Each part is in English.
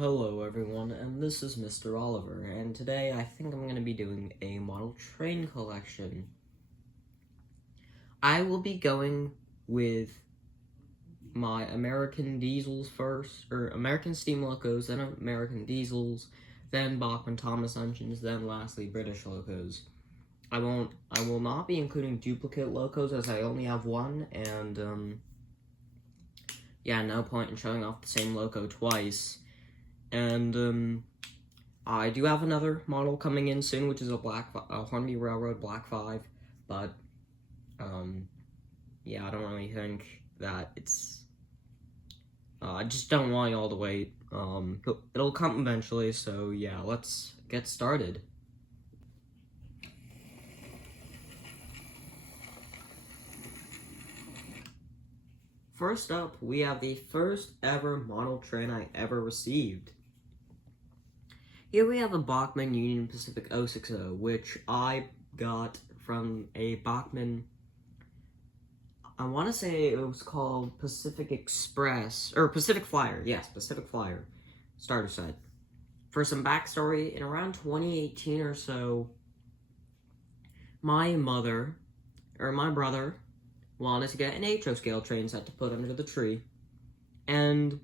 Hello everyone, and this is Mr. Oliver, and today I think I'm going to be doing a model train collection. I will be going with my American diesels first, or American steam locos, then American diesels, then Bachmann-Thomas engines, then lastly British locos. I will not be including duplicate locos as I only have one, and yeah, no point in showing off the same loco twice. And I do have another model coming in soon, which is a Hornby Railroad Black 5, but yeah, I don't really think that it's, I just don't want y'all to wait. It'll come eventually, so yeah, let's get started. First up, we have the first ever model train I ever received. Here we have a Bachmann Union Pacific 060, which I got from a Bachmann, I want to say it was called Pacific Express, or Pacific Flyer, yes, Pacific Flyer, starter set. For some backstory, in around 2018 or so, my brother, wanted to get an HO scale train set to put under the tree, and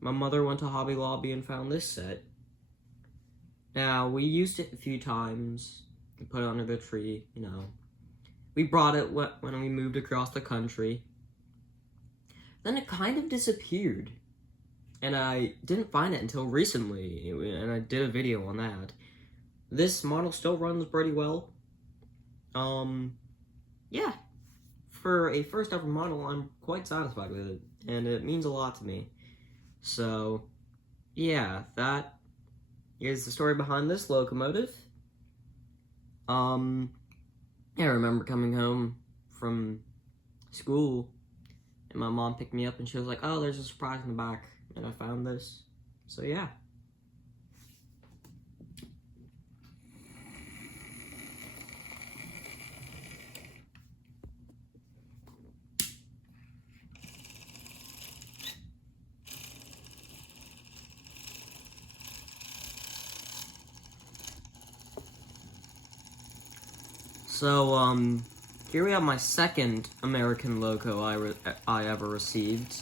my mother went to Hobby Lobby and found this set. Now, we used it a few times, we put it under the tree, you know. We brought it when we moved across the country. Then it kind of disappeared, and I didn't find it until recently, and I did a video on that. This model still runs pretty well. Yeah. For a first ever model, I'm quite satisfied with it, and it means a lot to me. So, yeah, that is the story behind this locomotive. I remember coming home from school, and my mom picked me up, and she was like, "Oh, there's a surprise in the back," and I found this. So, yeah. So, here we have my second American loco I ever received.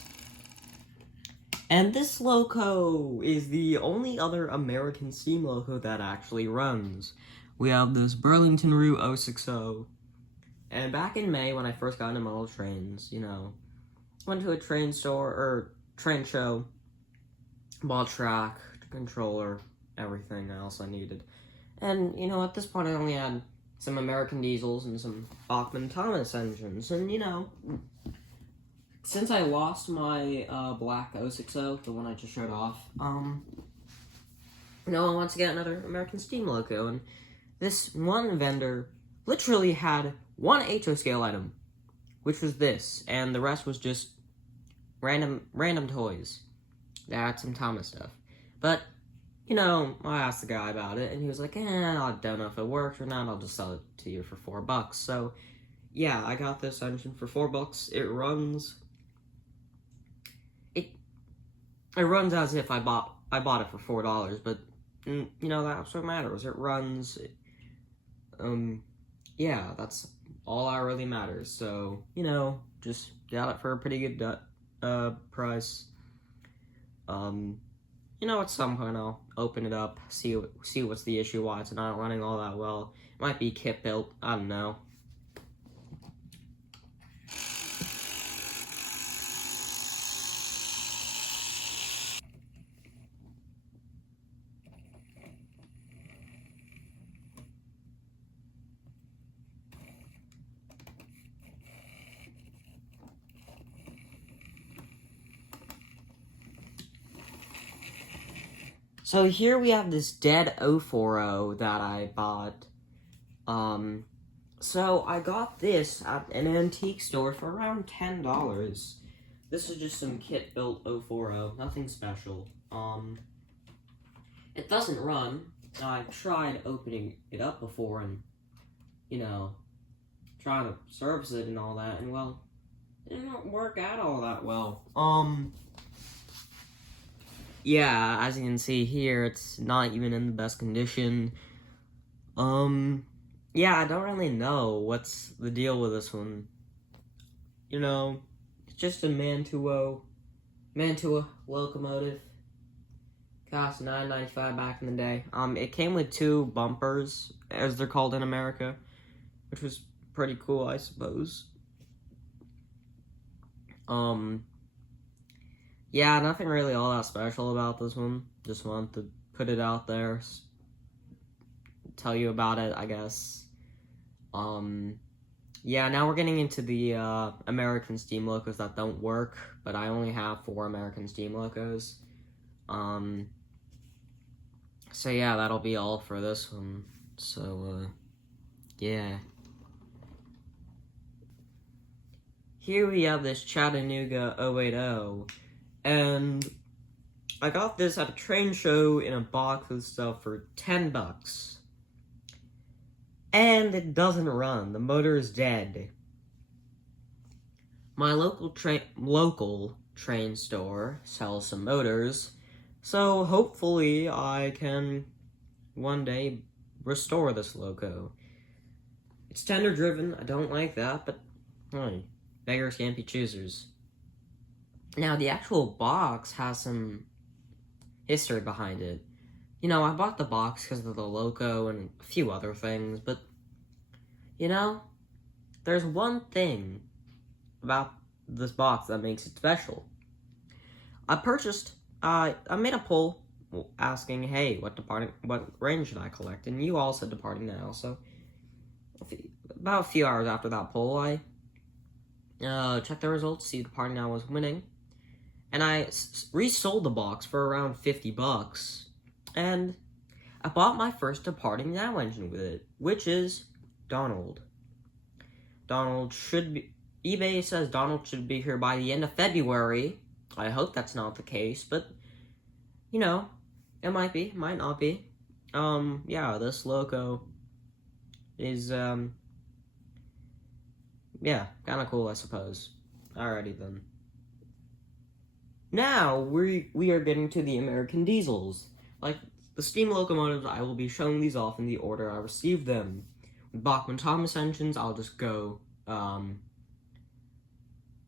And this loco is the only other American steam loco that actually runs. We have this Burlington Roo 060. And back in May, when I first got into model trains, you know, went to a train store, or train show, bought track, controller, everything else I needed. And, you know, at this point I only had some American diesels and some Bachmann-Thomas engines, and, you know, since I lost my black 060, the one I just showed off, you know, I want to get another American steam loco, and this one vendor literally had one HO scale item, which was this, and the rest was just random toys. That's some Thomas stuff. But, you know, I asked the guy about it, and he was like, I don't know if it works or not, I'll just sell it to you for $4. So, yeah, I got this engine for $4. It runs as if I bought it for $4, but, you know, that's what matters. It runs, yeah, that's all that really matters. So, you know, just got it for a pretty good price. You know, at some point I'll open it up, see what's the issue, why it's not running all that well. It might be kit built, I don't know. So here we have this dead 040 that I bought. So I got this at an antique store for around $10. This is just some kit-built 040, nothing special. It doesn't run. I tried opening it up before and, you know, trying to service it and all that, and well, it didn't work out all that well. yeah, as you can see here, it's not even in the best condition. Yeah, I don't really know what's the deal with this one. You know, it's just a Mantua locomotive. Cost $9.95 back in the day. It came with 2 bumpers, as they're called in America, which was pretty cool, I suppose. Yeah, nothing really all that special about this one. Just wanted to put it out there, tell you about it, I guess. Yeah, now we're getting into the American Steam Locos that don't work, but I only have 4 American Steam Locos. So yeah, that'll be all for this one. So, yeah. Here we have this Chattanooga 080, and I got this at a train show in a box with stuff for $10. And it doesn't run. The motor is dead. My local train store sells some motors, so hopefully I can one day restore this loco. It's tender driven, I don't like that, but hey, beggars can't be choosers. Now, the actual box has some history behind it. You know, I bought the box because of the loco and a few other things, but, you know, there's one thing about this box that makes it special. I made a poll asking, hey, what range should I collect? And you all said departing now, so about a few hours after that poll, I checked the results, see departing now was winning, and I resold the box for around $50, and I bought my first departing now engine with it, which is Donald. eBay says Donald should be here by the end of February. I hope that's not the case, but, you know, it might be, might not be. Yeah, this loco is, yeah, kinda cool, I suppose. Alrighty then. Now, we are getting to the American diesels. Like the steam locomotives, I will be showing these off in the order I received them. With Bachmann-Thomas engines, I'll just go,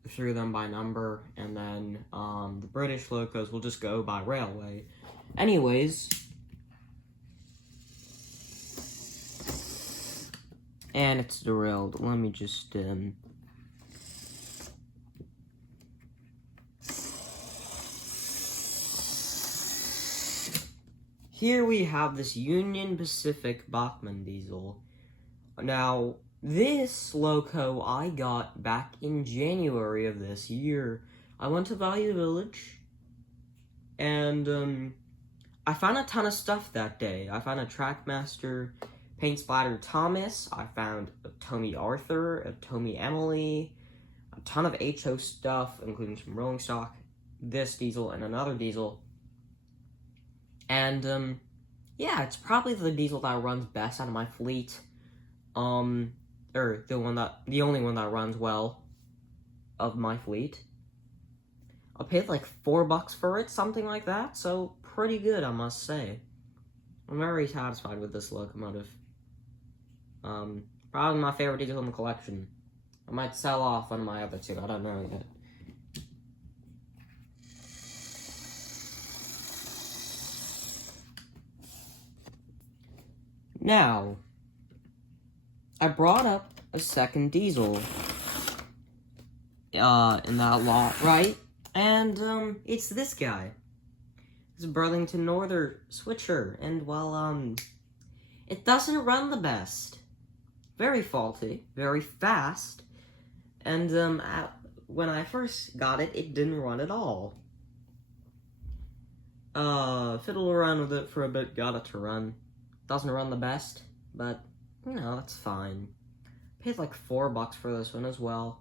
through them by number, and then, the British locos will just go by railway. Anyways, and it's derailed. Let me just, here we have this Union Pacific Bachmann diesel. Now, this loco I got back in January of this year. I went to Value Village, and, I found a ton of stuff that day. I found a Trackmaster Paint Splatter Thomas, I found a Tommy Arthur, a Tommy Emily, a ton of HO stuff, including some rolling stock, this diesel, and another diesel. And, yeah, it's probably the diesel that runs best out of my fleet. Or the only one that runs well of my fleet. I paid like $4 for it, something like that, so pretty good, I must say. I'm very satisfied with this locomotive. Probably my favorite diesel in the collection. I might sell off one of my other 2, I don't know yet. Now, I brought up a second diesel in that lot, right? And, it's this guy. It's a Burlington Northern switcher, and, well, it doesn't run the best. Very faulty, very fast, and, when I first got it, it didn't run at all. Fiddled around with it for a bit, got it to run. Doesn't run the best, but, you know, that's fine. Paid like $4 for this one as well.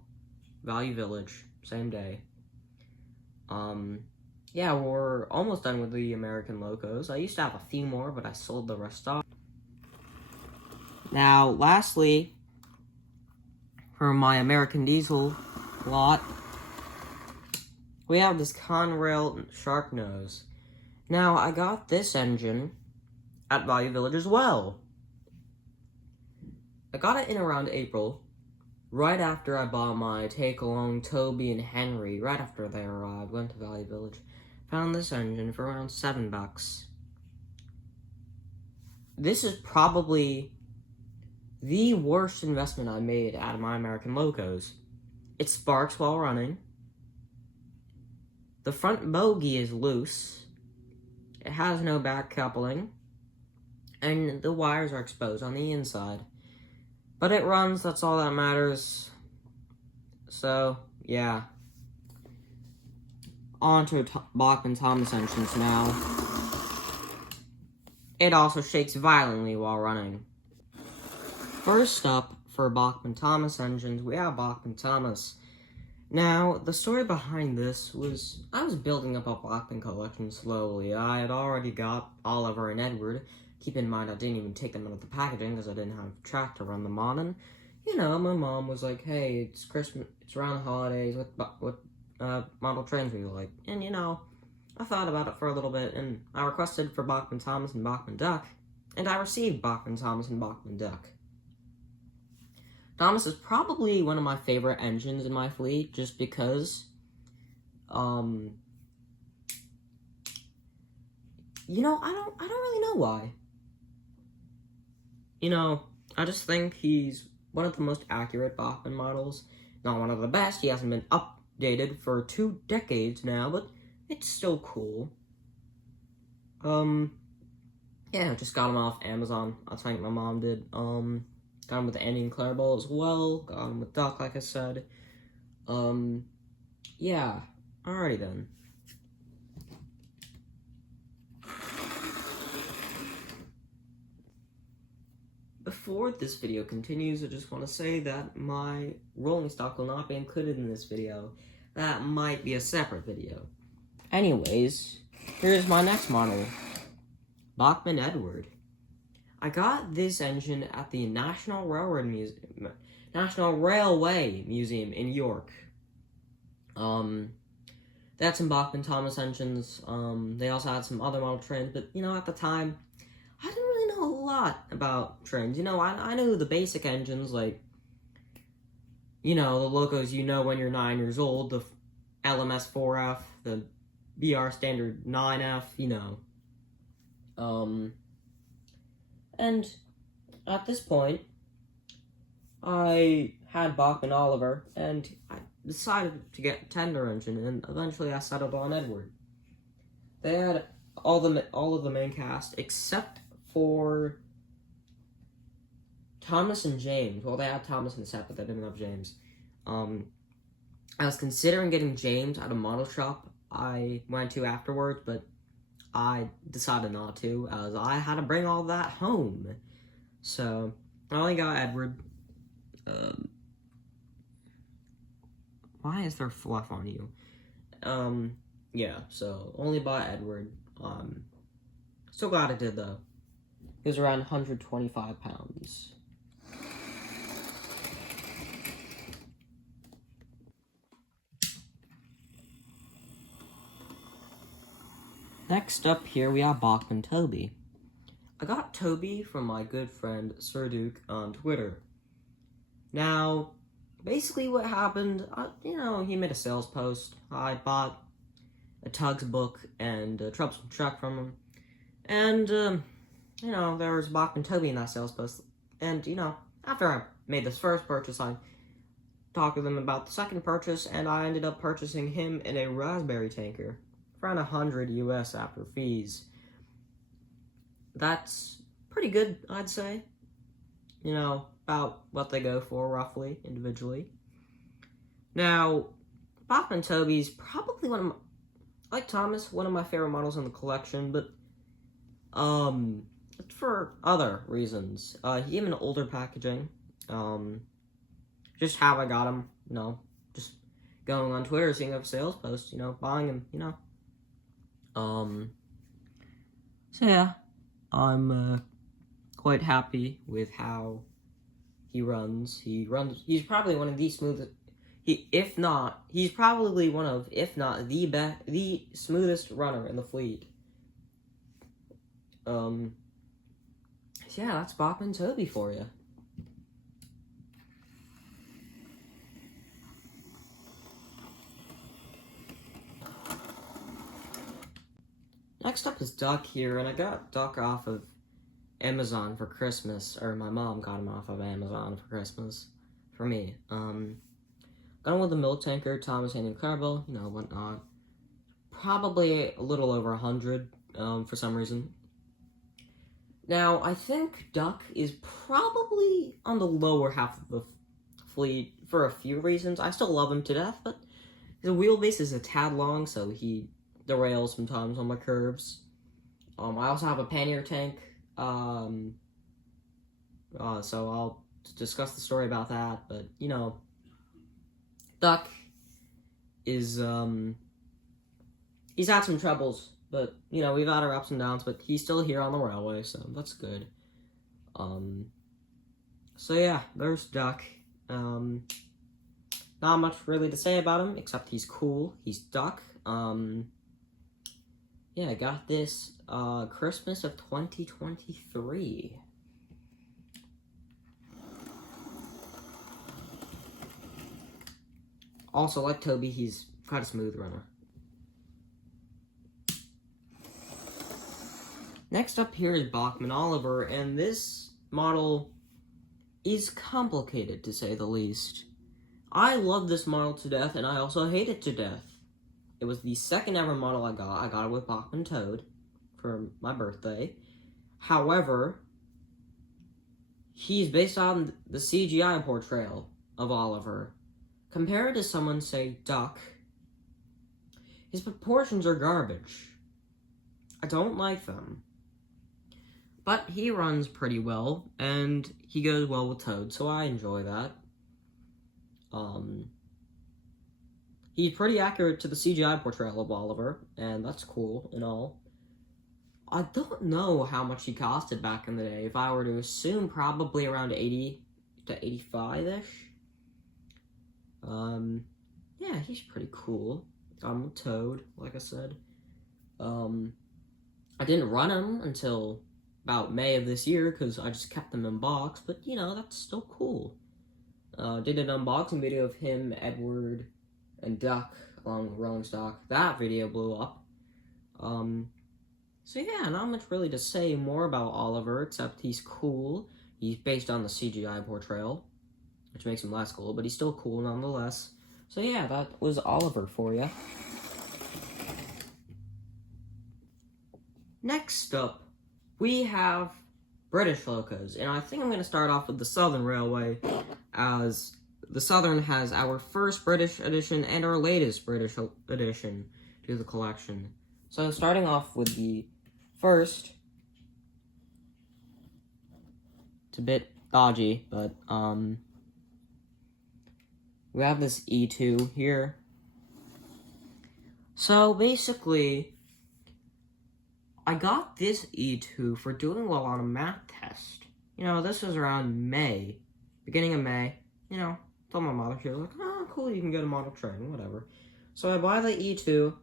Value Village, same day. Yeah, we're almost done with the American locos. I used to have a few more, but I sold the rest off. Now, lastly, for my American diesel lot, we have this Conrail Shark Nose. Now, I got this engine at Value Village as well. I got it in around April, right after I bought my take-along Toby and Henry, right after they arrived, went to Value Village. Found this engine for around $7. This is probably the worst investment I made out of my American Locos. It sparks while running. The front bogie is loose. It has no back coupling. And the wires are exposed on the inside. But it runs, that's all that matters. So, yeah. On to Bachmann Thomas engines now. It also shakes violently while running. First up, for Bachmann Thomas engines, we have Bachmann Thomas. Now, the story behind this was, I was building up a Bachmann collection slowly. I had already got Oliver and Edward. Keep in mind, I didn't even take them out of the packaging because I didn't have a track to run them on. And, you know, my mom was like, hey, it's Christmas, it's around the holidays, what model trains would you like? And, you know, I thought about it for a little bit, and I requested for Bachmann Thomas and Bachmann Duck, and I received Bachmann Thomas and Bachmann Duck. Thomas is probably one of my favorite engines in my fleet, just because, you know, I don't really know why. You know, I just think he's one of the most accurate Bachmann models. Not one of the best, he hasn't been updated for 2 decades now, but it's still cool. Yeah, I just got him off Amazon. I think my mom did. Got him with Andy and Clarabelle as well. Got him with Duck, like I said. Yeah. Alrighty then. Before this video continues, I just want to say that my rolling stock will not be included in this video. That might be a separate video. Anyways, here's my next model. Bachmann Edward. I got this engine at the National Railway Museum in York. They had some Bachmann Thomas engines. They also had some other model trains, but, you know, at the time, I didn't really know a lot about trains. You know, I knew the basic engines, like, you know, the locos you know when you're 9 years old, the LMS 4F, the BR Standard 9F, you know. And at this point, I had Bachmann Oliver, and I decided to get Tender engine, and eventually I settled on Edward. They had all of the main cast except for Thomas and James. Well, they had Thomas in the set, but they didn't have James. I was considering getting James at a model shop I went to afterwards, but I decided not to, as I had to bring all that home. So, I only got Edward. Why is there fluff on you? Yeah, so, only bought Edward. Still glad I did, though. He was around 125 pounds. Next up here, we have Bachmann Toby. I got Toby from my good friend Sir Duke on Twitter. Now, basically what happened, you know, he made a sales post. I bought a Tugs book and a troublesome truck from him. And, you know, there was Bachmann Toby in that sales post. And, you know, after I made this first purchase, I talked with him about the second purchase, and I ended up purchasing him in a raspberry tanker. Around 100 US after fees. That's pretty good, I'd say. You know, about what they go for, roughly, individually. Now, Bachmann Toby's probably one of my, like Thomas, one of my favorite models in the collection, but, for other reasons. He gave me an older packaging. Just how I got him, you know, just going on Twitter, seeing a sales post, you know, buying him, you know. So yeah, I'm, quite happy with how he runs. He's probably one of the smoothest, he's probably one of, if not the smoothest runner in the fleet. So yeah, that's Bachman Toby for you. Next up is Duck here, and I got Duck off of Amazon for Christmas, or my mom got him off of Amazon for Christmas, for me. Got him with the milk tanker, Thomas and Incredible, you know, whatnot. Probably a little over 100, for some reason. Now, I think Duck is probably on the lower half of the fleet for a few reasons. I still love him to death, but his wheelbase is a tad long, so he derails sometimes on my curves. I also have a pannier tank, so I'll discuss the story about that, but, you know, Duck is, he's had some troubles, but, you know, we've had our ups and downs, but he's still here on the railway, so that's good. So yeah, there's Duck. Not much really to say about him, except he's cool. He's Duck. Yeah, I got this, Christmas of 2023. Also, like Toby, he's quite a smooth runner. Next up here is Bachman Oliver, and this model is complicated, to say the least. I love this model to death, and I also hate it to death. It was the second ever model I got. I got it with Bachman Toad for my birthday. However, he's based on the CGI portrayal of Oliver. Compared to someone, say, Duck, his proportions are garbage. I don't like them. But he runs pretty well, and he goes well with Toad, so I enjoy that. He's pretty accurate to the CGI portrayal of Oliver, and that's cool and all. I don't know how much he costed back in the day. If I were to assume, probably around 80 to 85-ish. Yeah, he's pretty cool. Got him with Toad, like I said. I didn't run him until about May of this year, because I just kept them in box, but, you know, that's still cool. Did an unboxing video of him, Edward, and Duck along with Rolling Stock. That video blew up. So yeah, not much really to say more about Oliver, except he's cool. He's based on the CGI portrayal, which makes him less cool, but he's still cool nonetheless. So yeah, that was Oliver for you. Next up, we have British locos, and I think I'm going to start off with the Southern Railway, as the Southern has our first British edition and our latest British edition to the collection. So starting off with the first, it's a bit dodgy, but we have this E2 here. So basically, I got this E2 for doing well on a math test. You know, this was around May, beginning of May. You know, told my mother, she was like, oh, cool, you can get a model train, whatever. So I buy the E2,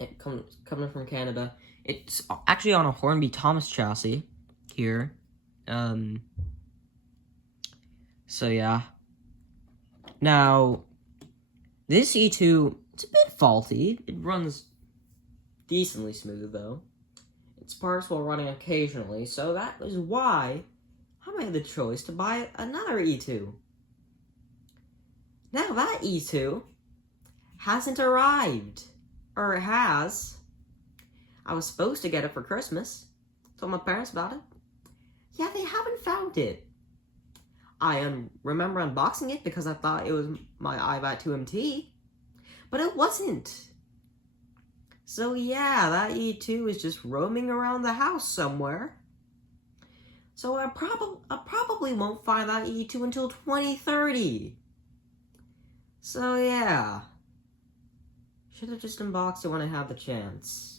it coming from Canada. It's actually on a Hornby Thomas chassis here. So yeah. Now, this E2, it's a bit faulty. It runs decently smooth, though. Its parts will running occasionally, so that is why I made the choice to buy another E2. Now, that E2 hasn't arrived. Or it has. I was supposed to get it for Christmas. Told my parents about it. Yeah, they haven't found it. I remember unboxing it because I thought it was my iBat 2MT. But it wasn't. So yeah, that E2 is just roaming around the house somewhere. So I probably won't find that E2 until 2030. So yeah. Should have just unboxed it when I had the chance.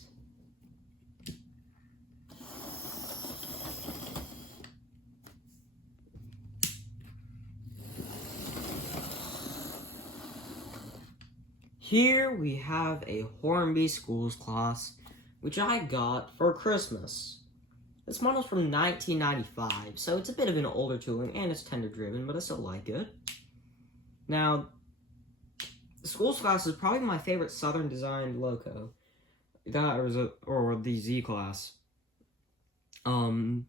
Here we have a Hornby Schools class, which I got for Christmas. This model's from 1995, so it's a bit of an older tooling, and it's tender-driven, but I still like it. Now, the Schools class is probably my favorite Southern-designed loco. That or the Z class. So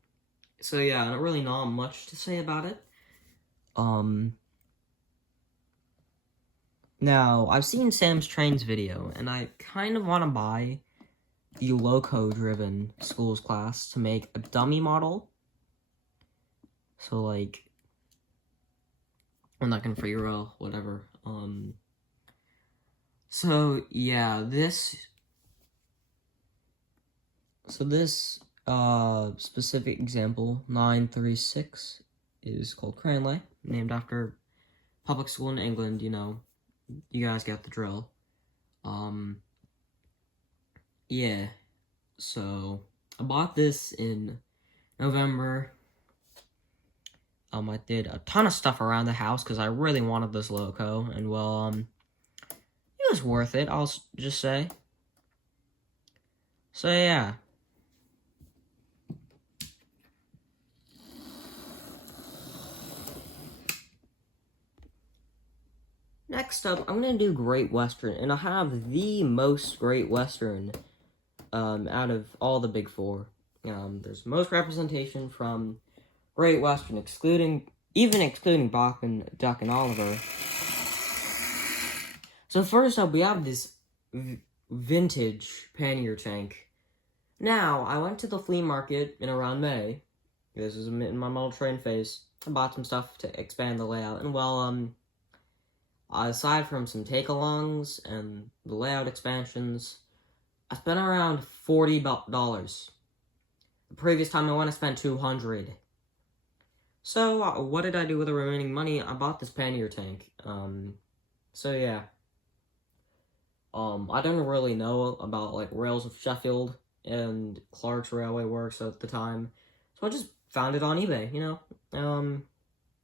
yeah, really not much to say about it. Now, I've seen Sam's Trains video, and I kind of want to buy the loco-driven Schools class to make a dummy model. So, like, I'm not gonna figure out, whatever. So, yeah, this specific example, 936, is called Cranleigh, named after public school in England, you know. You guys get the drill. Yeah, so I bought this in November. I did a ton of stuff around the house because I really wanted this loco, and well, it was worth it, I'll just say. So yeah. Next up, I'm gonna do Great Western, and I have the most Great Western out of all the big four. There's most representation from Great Western, even excluding Bachman, Duck, and Oliver. So first up, we have this vintage pannier tank. Now, I went to the flea market in around May. This is in my model train phase. I bought some stuff to expand the layout, and well, aside from some take-alongs and the layout expansions, I spent around $40. The previous time I went, I spent $200. So, what did I do with the remaining money? I bought this pannier tank. So yeah. I didn't really know about, like, Rails of Sheffield and Clark's Railway Works at the time, so I just found it on eBay, you know.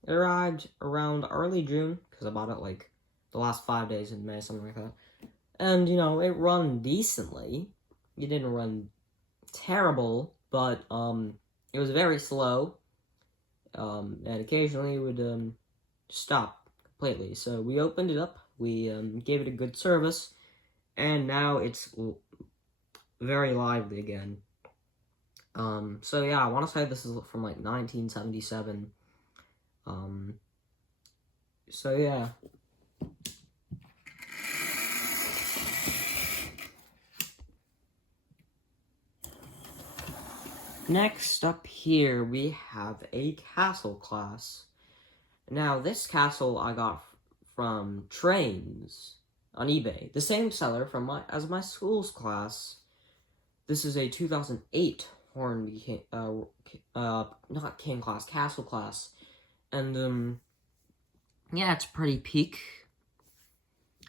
It arrived around early June, because I bought it, like, the last 5 days in May, something like that. And, you know, it run decently. It didn't run terrible, but, it was very slow. And occasionally it would, stop completely. So we opened it up, we, gave it a good service, and now it's very lively again. So yeah, I want to say this is from, like, 1977. So yeah. Next up here, we have a castle class. Now, this castle I got from Trains on eBay. The same seller as my Schools class. This is a 2008 Hornby, not King class, Castle class. And, yeah, it's pretty peak.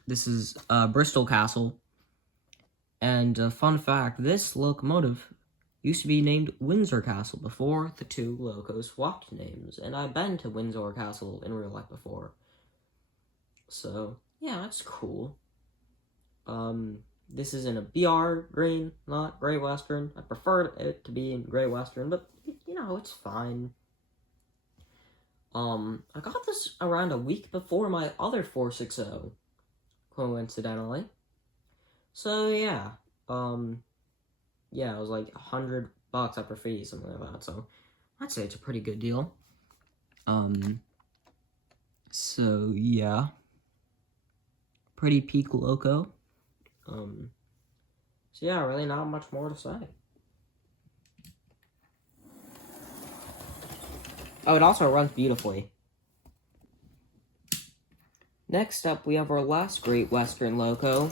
This is, Bristol Castle. And, fun fact, this locomotive used to be named Windsor Castle before the two locos swapped names, and I've been to Windsor Castle in real life before. So, yeah, that's cool. This is in a BR green, not Grey Western. I prefer it to be in Grey Western, but, you know, it's fine. I got this around a week before my other 460, coincidentally. So, yeah, yeah, it was like $100 after fees, something like that, so I'd say it's a pretty good deal. So yeah, pretty peak loco. So yeah, really not much more to say. Oh, it also runs beautifully. Next up, we have our last Great Western loco,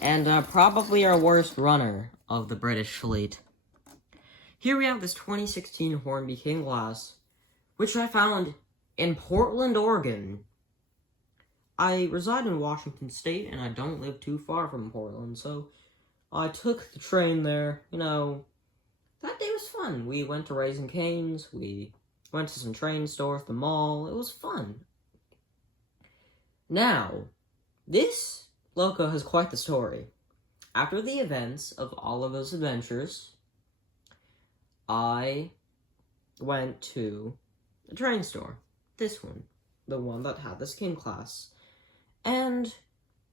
and probably our worst runner of the British fleet. Here we have this 2016 Hornby King class, which I found in Portland, Oregon. I reside in Washington State, and I don't live too far from Portland, so I took the train there. You know, that day was fun. We went to Raising Cane's, we went to some train stores, the mall. It was fun. Now, this loco has quite the story. After the events of all of those adventures, I went to a train store. This one. The one that had the skin class. And,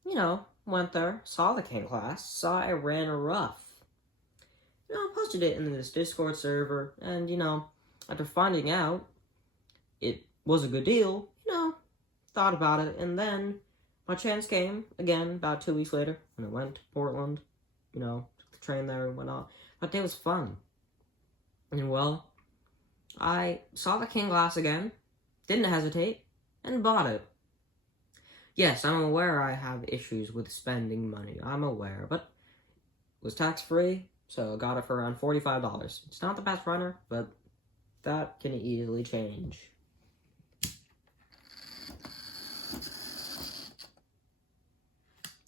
you know, went there, saw the king class, saw I ran a rough. You know, posted it in this Discord server, and, you know, after finding out it was a good deal, you know, thought about it, and then my chance came, again, about 2 weeks later, when I went to Portland, you know, took the train there and went on. That day was fun. And, well, I saw the king glass again, didn't hesitate, and bought it. Yes, I'm aware I have issues with spending money. I'm aware, but it was tax-free, so I got it for around $45. It's not the best runner, but that can easily change.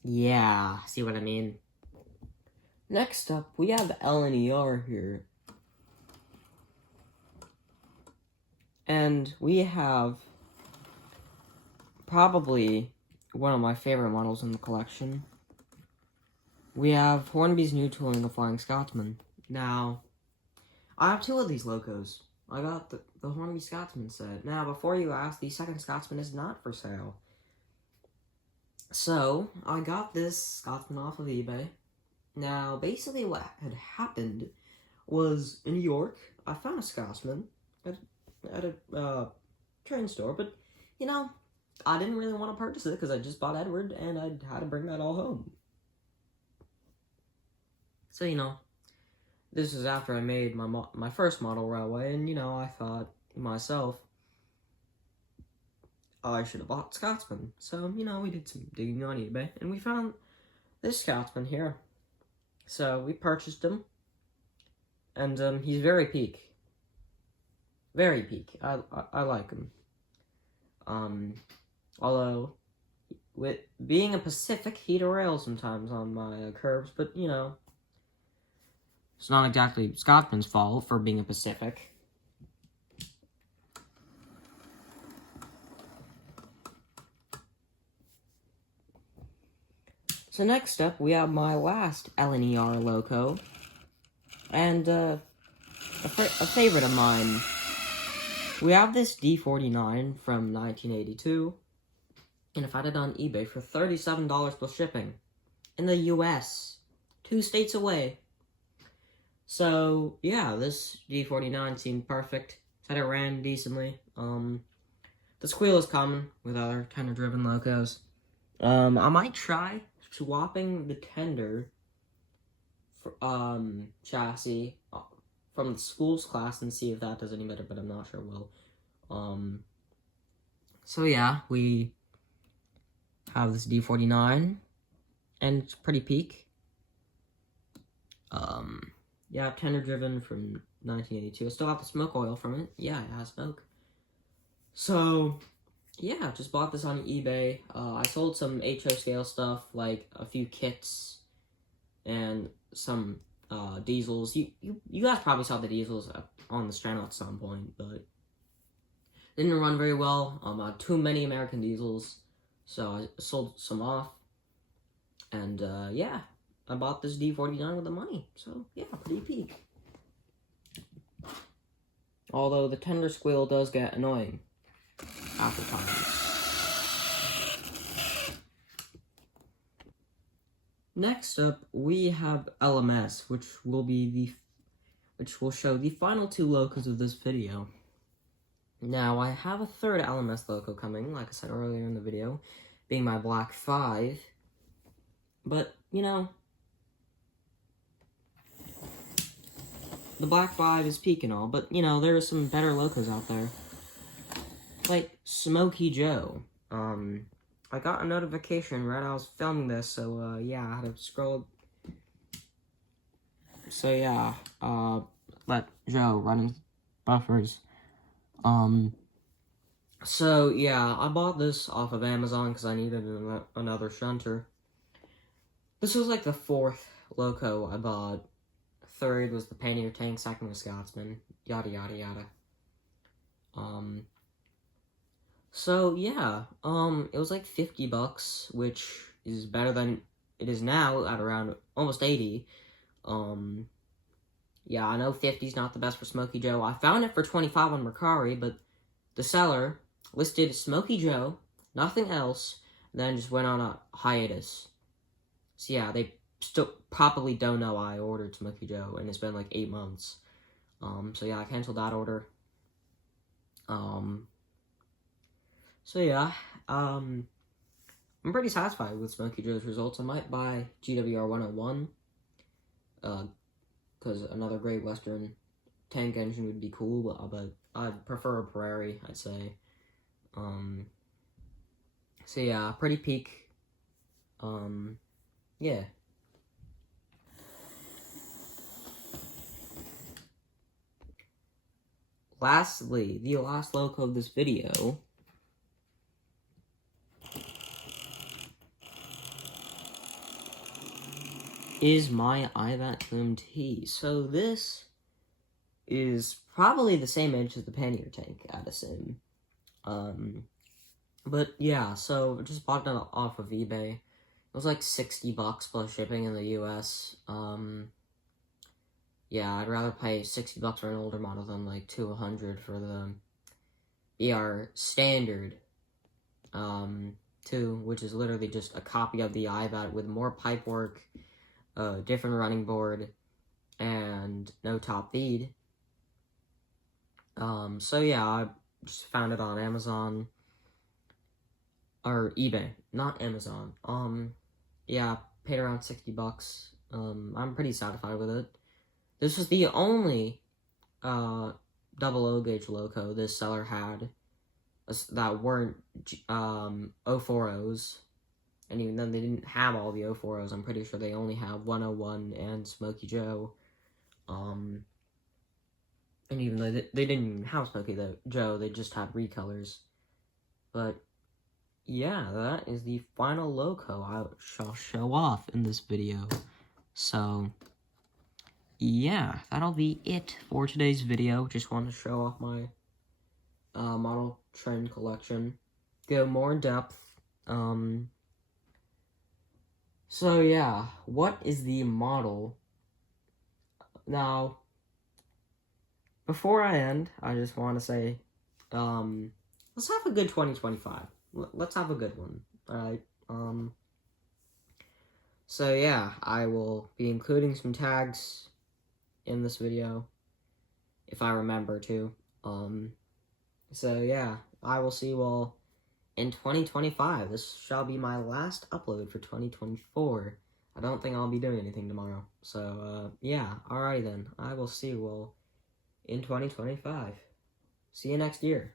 Yeah, see what I mean? Next up, we have HiTERAReWritten here. And we have probably one of my favorite models in the collection. We have Hornby's new tooling, the Flying Scotsman. Now, I have two of these locos. I got the Hornby Scotsman set. Now, before you ask, the second Scotsman is not for sale. So, I got this Scotsman off of eBay. Now, basically what had happened was, in New York, I found a Scotsman at a train store, but, you know, I didn't really want to purchase it because I just bought Edward, and I had to bring that all home. So, you know, this is after I made my first model railway, and, you know, I thought to myself, I should have bought Scotsman. So, you know, we did some digging on eBay, and we found this Scotsman here. So, we purchased him, and he's very peak. Very peak. I like him. Although, with being a Pacific, he derails sometimes on my curves, but, you know, it's not exactly Scotsman's fault for being a Pacific. So next up, we have my last HiTERAReWritten loco, and a favorite of mine. We have this D49 from 1982, and I found it on eBay for $37 plus shipping, in the US, 2 states away. So, yeah, this D49 seemed perfect. Said it ran decently. The squeal is common with other tender-driven locos. I might try swapping the tender for, chassis from the school's class and see if that does any better, but I'm not sure it will. So yeah, we have this D49, and it's pretty peak. Yeah, tender-driven from 1982. I still have the smoke oil from it. Yeah, it has smoke. So, yeah, just bought this on eBay. I sold some HO scale stuff, like a few kits and some diesels. You guys probably saw the diesels on this channel at some point, but didn't run very well. Too many American diesels, so I sold some off. And yeah, I bought this D49 with the money, so yeah, pretty peak. Although the tender squeal does get annoying after time. Next up, we have LMS, which will show the final 2 locos of this video. Now, I have a third LMS loco coming, like I said earlier in the video, being my Black 5. But, you know, the Black 5 is peak and all, but, you know, there are some better locos out there. Like Smokey Joe. I got a notification right as I was filming this, so, yeah, I had to scroll. So, yeah, let Joe run his buffers. So, yeah, I bought this off of Amazon because I needed another shunter. This was, like, the 4th loco I bought. 3rd was the Pioneer Tank, 2nd was Scotsman, yada, yada, yada. So, yeah, it was like $50, which is better than it is now at around almost 80. Yeah, I know 50's not the best for Smokey Joe. I found it for 25 on Mercari, but the seller listed Smokey Joe, nothing else, then just went on a hiatus. So yeah, they still probably don't know I ordered Smokey Joe, and it's been like 8 months. So yeah, I canceled that order. So yeah, I'm pretty satisfied with Smokey Joe's results. I might buy GWR 101, because another Great Western tank engine would be cool, but I'd prefer a Prairie, I'd say. So yeah, pretty peak. Yeah. Lastly, the last loco of this video is my IVAT Trim T. So this is probably the same edge as the pannier tank, I'd assume. But yeah, so I just bought it off of eBay. It was like $60 plus shipping in the US. Yeah, I'd rather pay $60 for an older model than like $200 for the BR standard 2, which is literally just a copy of the IVAT with more pipework, different running board, and no top feed. So yeah, I just found it on Amazon, or eBay, not Amazon. Yeah, paid around $60. I'm pretty satisfied with it. This was the only, double O gauge loco this seller had that weren't, 040s. And even then, they didn't have all the 040s. I'm pretty sure they only have 101 and Smokey Joe. And even though they didn't have Smokey Joe, they just had recolors. But yeah, that is the final loco I shall show off in this video. So yeah, that'll be it for today's video. Just want to show off my model train collection. Go more in depth. So yeah, what is the model? Now, before I end, I just want to say, let's have a good 2025. Let's have a good one, alright? So yeah, I will be including some tags in this video, if I remember to. So yeah, I will see you all in 2025. This shall be my last upload for 2024. I don't think I'll be doing anything tomorrow. So, yeah, alrighty then. I will see you all in 2025. See you next year.